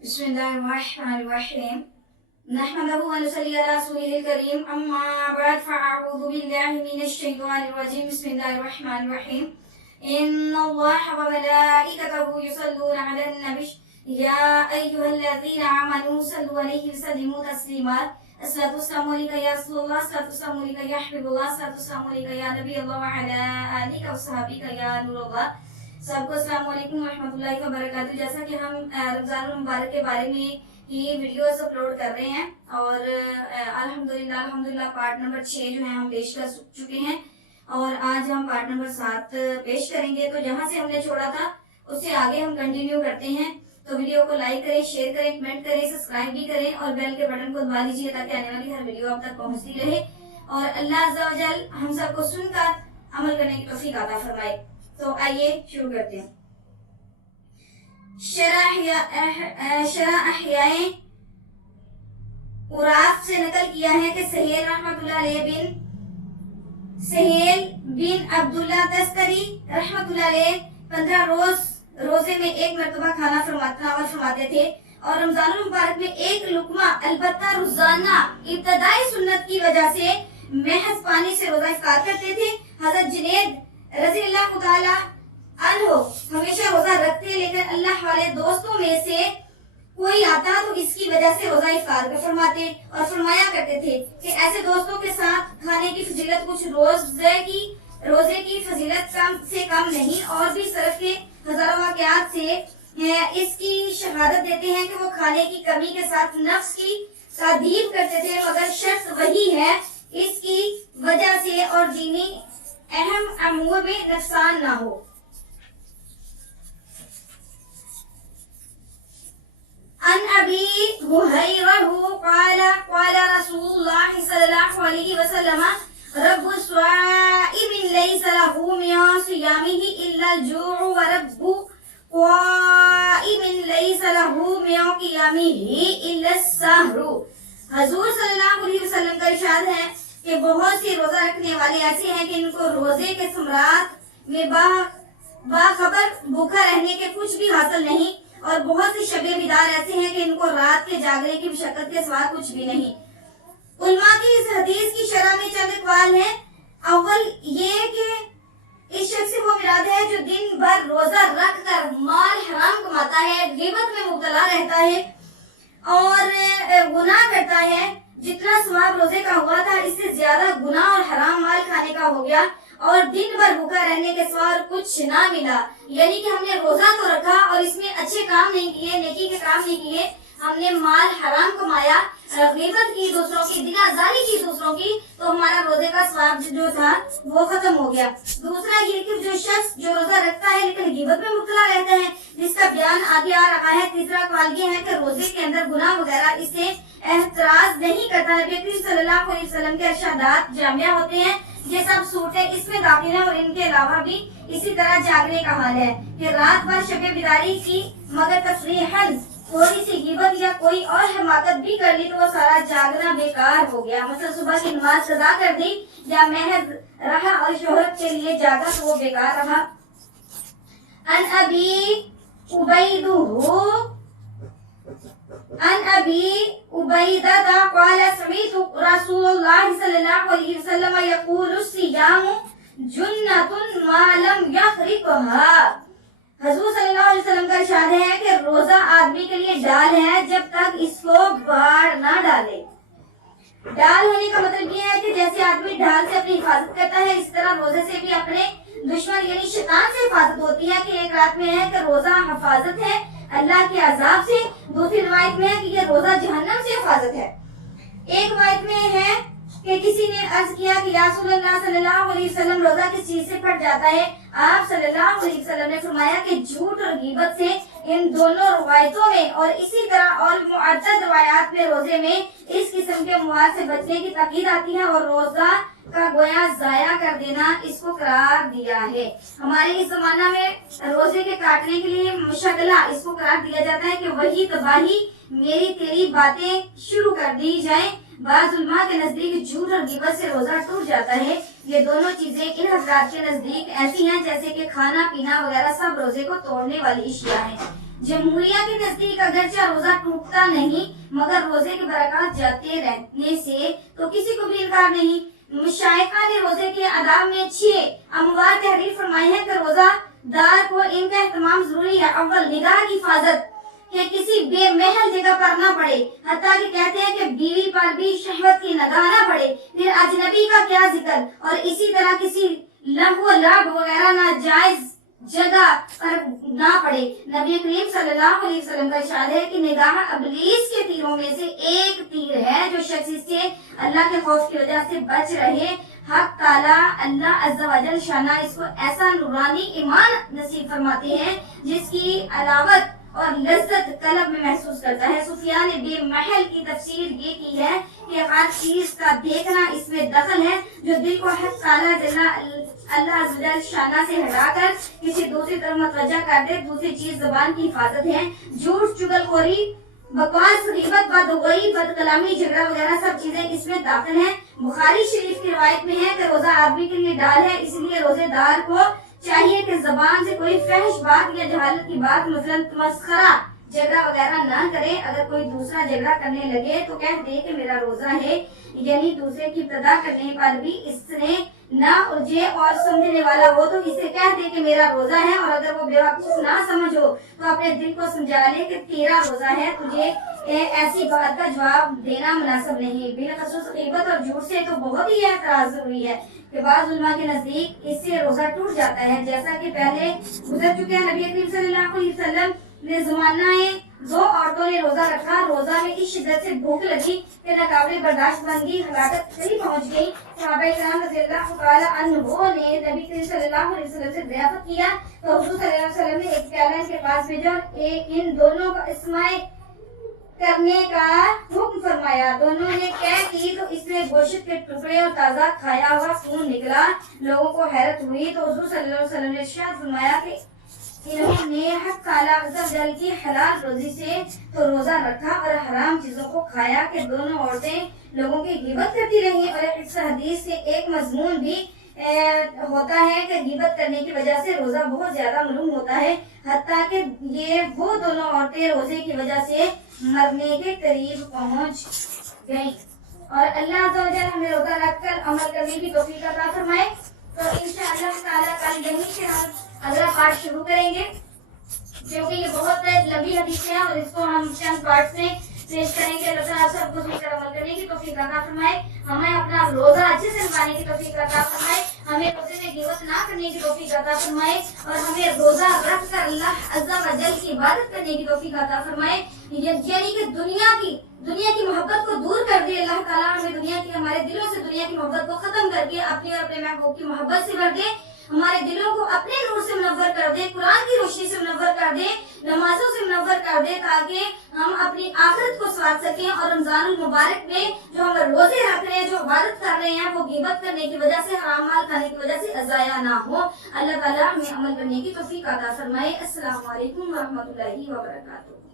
बिस्मिल्लाहिर्रहमानिर्रहीम नहमदुहु व नुसल्ली अला रसूलिहिल करीम अम्मा बअद फअऊज़ु बिल्लाहि मिनश शैतानिर रजीम बिस्मिल्लाहिर्रहमानिर्रहीम इन्नल्लाहा व मलाइकतहु युसल्लूना अलन नबी या अय्युहल्लज़ीना आमनू सल्लु अलैहि व सल्लिमू तस्लीमा अस्सलातु वस्सलामु अलैका या रसूलल्लाह अस्सलातु वस्सलामु अलैका या हबीबल्लाह अस्सलातु वस्सलामु अलैका या नबी अल्लाह व अला आलिका व सहाबिका या नूरल्लाह। सबको अस्सलाम वालेकुम रहमतुल्लाहि व बरकातुहू। जैसा कि हम रमज़ानुल मुबारक के बारे में ही वीडियोस अपलोड कर रहे हैं और अल्हम्दुलिल्लाह पार्ट नंबर 6 जो है हम पेश कर चुके हैं और आज हम पार्ट नंबर 7 पेश करेंगे। तो जहाँ से हमने छोड़ा था उससे आगे हम कंटिन्यू करते हैं। तो वीडियो को लाइक करें, शेयर करें, कमेंट करें, सब्सक्राइब भी करें और बेल के बटन को दबा लीजिए ताकि आने वाली हर वीडियो आप तक पहुँचती रहे और अल्लाह अज़्ज़ा व जल हम सबको सुनकर अमल करने की तौफीक अता फरमाए। तो आइए शुरू करते हैं। शरह अहयाए उराफ से नकल किया है कि सहेल बिन अब्दुल्ला तस्तरी रहमतुल्लाह अलैह 15 रोजे में एक मरतबा खाना फरमाते थे और रमजानुल मुबारक में एक लुकमा अलबत्ता रोजाना इब्तदाई सुन्नत की वजह से महज पानी से रोजा इफ्तार करते थे। हजरत जुनैद रज़ी अल्लाह ताला अन्हो हमेशा रोजा रखते, लेकिन अल्लाह वाले दोस्तों में से कोई आता तो इसकी वजह से रोजा इफ्तार कर फरमाते और फरमाया करते थे कि ऐसे दोस्तों के साथ खाने की फजीलत कुछ रोजे की फजीलत कम नहीं। और भी सलफ के हजारों वाक़यात से इसकी शहादत देते हैं कि वो खाने की कमी के साथ नफ्स की तादीब करते थे, मगर शर्त वही है इसकी वजह से और दीनी अहम अमूर में नुकसान ना हो। अन अबी हुरैरह क़ाल रसूलुल्लाह सल्लल्लाहु अलैहि वसल्लम रब्बु स्वाइमिन लैसा लहू मिन सियामिही इल्ला अल-जूअ व रब्बु क़ाइमिन लैसा लहू मिन क़ियामिही इल्ला अस-सहरु। हुज़ूर सल्लल्लाहु अलैहि वसल्लम का इरशाद है कि बहुत से रोजा रखने वाले ऐसे हैं कि इनको रोजे के समरात में बाखबर भूखा रहने के कुछ भी हासिल नहीं और बहुत से शबे बिदार ऐसे हैं कि इनको रात के जागने की मशक्कत के सिवा कुछ भी नहीं। उलमा की इस हदीस की शरह में चंद अक़वाल हैं। अव्वल ये कि इस शख्स से वो मुराद है जो दिन भर रोजा रख कर माल हराम कमाता है, ग़ीबत में मुब्तला रहता है और गुनाह करता है। जितना सवाब रोजे का हुआ था इससे ज्यादा गुनाह और हराम माल खाने का हो गया और दिन भर भूखा रहने के सिवा कुछ ना मिला। यानी कि हमने रोजा तो रखा और इसमें अच्छे काम नहीं किए, नेकी के काम नहीं किए, हमने माल हराम कमाया, ग़ीबत की दूसरों की, दिलाज़ारी की दूसरों की, तो हमारा रोजे का स्वाब जो था वो खत्म हो गया। दूसरा ये कि जो शख्स जो रोजा रखता है लेकिन ग़ीबत में मुब्तला रहता है, जिसका बयान आगे आ रहा है। तीसरा सवाल ये है कि रोजे के अंदर गुनाह वगैरह इससे एहतराज नहीं करता। नबी करीम सल्लल्लाहु अलैहि वसल्लम के इरशादात जामिया होते हैं, ये सब सूरतें इसमें दाखिल हैं और इनके अलावा भी इसी तरह जागने का हाल है कि रात भर शबे बिदारी की मगर तफरीहन थोड़ी सी ग़ीबत या कोई और हिमाकत भी कर ली तो वो सारा जागना बेकार हो गया। मतलब सुबह की नमाज कज़ा कर दी या महज रहा और शोहरत के लिए जागा तो वो बेकार रहा। अन अबी उबैदा क़ाल समीअतु रसूलुल्लाह सल्लल्लाहु अलैहि वसल्लम यक़ूलु सियामु जुन्नतुन मा लम यख़रिक़हा। हुज़ूर सल्लल्लाहु अलैहि वसल्लम का इरशाद है कि रोजा आदमी के लिए डाल है जब तक इसको बाढ़ ना डाले। डाल होने का मतलब ये है कि जैसे आदमी ढाल से अपनी हिफाजत करता है इस तरह रोजे से भी अपने दुश्मन यानी शैतान से हिफाजत होती है। कि एक रात में है कि रोजा हिफाजत है अल्लाह के अजाब से, दूसरी रिवायत में है कि ये रोजा जहन्नम से हिफाजत है। एक रिवायत में है कि किसी ने अर्ज किया कि या रसूलल्लाह सल्लल्लाहु अलैहि वसल्लम रोजा किस चीज से फट जाता है? आप सल्लल्लाहु अलैहि वसल्लम ने फरमाया कि झूठ और ग़ीबत से। इन दोनों रिवायतों में और इसी तरह और मुअद्दद रिवायात में रोजे में इस किस्म के मुआद से बचने की ताकीद आती है और रोजा का गोया जाया कर देना इसको करार दिया है। हमारे इस जमाना में रोजे के काटने के लिए मुशगला इसको करार दिया जाता है कि वही तबाही मेरी तेरी बातें शुरू कर दी जाए। बाज़ उलमा के नजदीक झूठ और ग़ीबत से रोजा टूट जाता है। ये दोनों चीजें इन हज़रात के नजदीक ऐसी हैं जैसे कि खाना पीना वगैरह सब रोजे को तोड़ने वाली अशिया हैं। जमहूरिया के नजदीक अगरचे रोजा टूटता नहीं मगर रोजे के बरकत जाते रहने से तो किसी को भी इनकार नहीं। मुशाइखा ने रोजे के आदाब में 6 अमवार तहरीर फरमाई है कि रोजादार को इनका एहतमाम जरूरी है। अव्वल निगाह की हिफाजत कि किसी बेमहल जगह पर ना पड़े, हत्ता कि कहते हैं कि बीवी पर भी शहवत की निगाह ना पड़े। फिर अजनबी का क्या जिक्र, और इसी तरह किसी लहव लाभ वगैरह नाजायज जगह पर ना पड़े। नबी करीम सल्लल्लाहु अलैहि वसल्लम का इरशाद है कि निगाह इब्लीस के तीरों में से एक तीर है। जो शख्स इससे अल्लाह के खौफ की वजह से बच रहे, हक ताला अल्लाह अज़्ज़ा वजल शाना इसको ऐसा नूरानी ईमान नसीब फरमाते हैं जिसकी अलावत और लज्जत कल्ब में महसूस करता है। सुफिया ने बेमहल की तफसीर ये की है कि हर चीज का देखना इसमें दखल है जो दिल को हक ताला अल्लाह अज़्ज़ा शाना से हटाकर किसी दूसरी तरफ मतवज्जा कर दे। दूसरी चीज जुबान की हिफाजत है। झूठ, चुगलखोरी, बकवास, गीबत, बदगोई, बदकलामी, झगड़ा वगैरह सब चीजें इसमें दाखिल हैं। बुखारी शरीफ की रिवायत में है कि रोजा आदमी के लिए डाल है, इसलिए रोजेदार को चाहिए कि जबान से कोई फहश बात या जहालत की बात मसलन मस्खरा झगड़ा वगैरह ना करे। अगर कोई दूसरा झगड़ा करने लगे तो कह दे कि मेरा रोजा है, यानी दूसरे की इब्तिदा करने पर भी इसने ना उलझे और समझने वाला हो तो इसे कह दे कि मेरा रोजा है। और अगर वो बेवकूफ ना समझ हो तो अपने दिल को समझा ले कि तेरा रोजा है, तुझे ऐसी बात का जवाब देना मुनासिब नहीं। बिलखसूस गीबत और झूठ से तो बहुत ही एतराज जरूरी है कि बाज़ उलमा के नजदीक इससे रोजा टूट जाता है। जैसा कि पहले गुजर चुके हैं, नबी करीम सल्लल्लाहु अलैहि वसल्लम ने ज़माना 2 औरतों ने रोजा रखा। रोजा में इस शिद्दत से भूख लगी कि नाकाबिल बर्दाश्त बन गई, हलाकत करीब पहुंच गई। सहाबाए किराम रज़ियल्लाहु तआला अन्हुम ने नबी करीम सल्लल्लाहु अलैहि वसल्लम से ज़ियाफत किया तो हुज़ूर सल्लल्लाहु अलैहि वसल्लम ने एक प्याला इनके पास भेजा और इन दोनों का इस्माए करने का हुक्म फरमाया। दोनों ने क्या की तो इसमें गोश्त के टुकड़े और ताजा खाया हुआ खून निकला। लोगों को हैरत हुई तो हुज़ूर सल्लल्लाहु अलैहि वसल्लम ने इरशाद फरमाया कि इन्होंने हक ताला अज़्ज़ा वजल की हलाल रोजी से तो रोजा रखा और हराम चीजों को खाया कि दोनों औरतें लोगों की गिबत करती रही। और इस हदीस से एक मजमून भी होता है कि गिबत करने की वजह से रोजा बहुत ज्यादा मलूम होता है, हत्ता कि ये वो दोनों औरतें रोजे की वजह से मरने के करीब पहुंच गईं। और अल्लाह अज़्ज़ा वजल हमें रोजा रखकर अमल करने की तौफीक अता फरमाए। तो इंशाअल्लाह ताला कल यहीं से हम अगला पार्ट शुरू करेंगे, क्योंकि ये बहुत लंबी हदीस है और इसको हम चंद पार्ट में पेश करेंगे। अल्लाह ताला सबको सुनकर अमल करने की तौफीक अता फरमाए, हमें अपना रोजा अच्छे से निभाने की तौफीक अता फरमाए, हमें रोजे में गिबत ना करने की तौफीक अता फरमाए और हमें रोजा रख कर अल्लाह अज़्ज़ा वजल की इबादत करने की तौफीक अता फरमाए। यानी कि दुनिया की मोहब्बत को दूर कर दे अल्लाह ताला, हमें दुनिया की हमारे दिलों से दुनिया की मोहब्बत को खत्म करके अपने और अपने महबूब की मोहब्बत से भर दे, हमारे दिलों को अपने नूर से मुनव्वर कर दे, कुरान की रोशनी से मुनव्वर कर दे, नमाजों से मुनव्वर कर दे, ताकि हम अपनी आखिरत को संवार सकें और रमजानुल मुबारक में जो हम रोजे रख रहे हैं, जो इबादत कर रहे हैं, वो गिबत करने की वजह से, हराम माल खाने की वजह से अज़ाया ना हो। अल्लाह ताला हमें अमल करने की तौफीक अता फरमाए। अस्सलामु अलैकुम व रहमतुल्लाहि व बरकातुहू।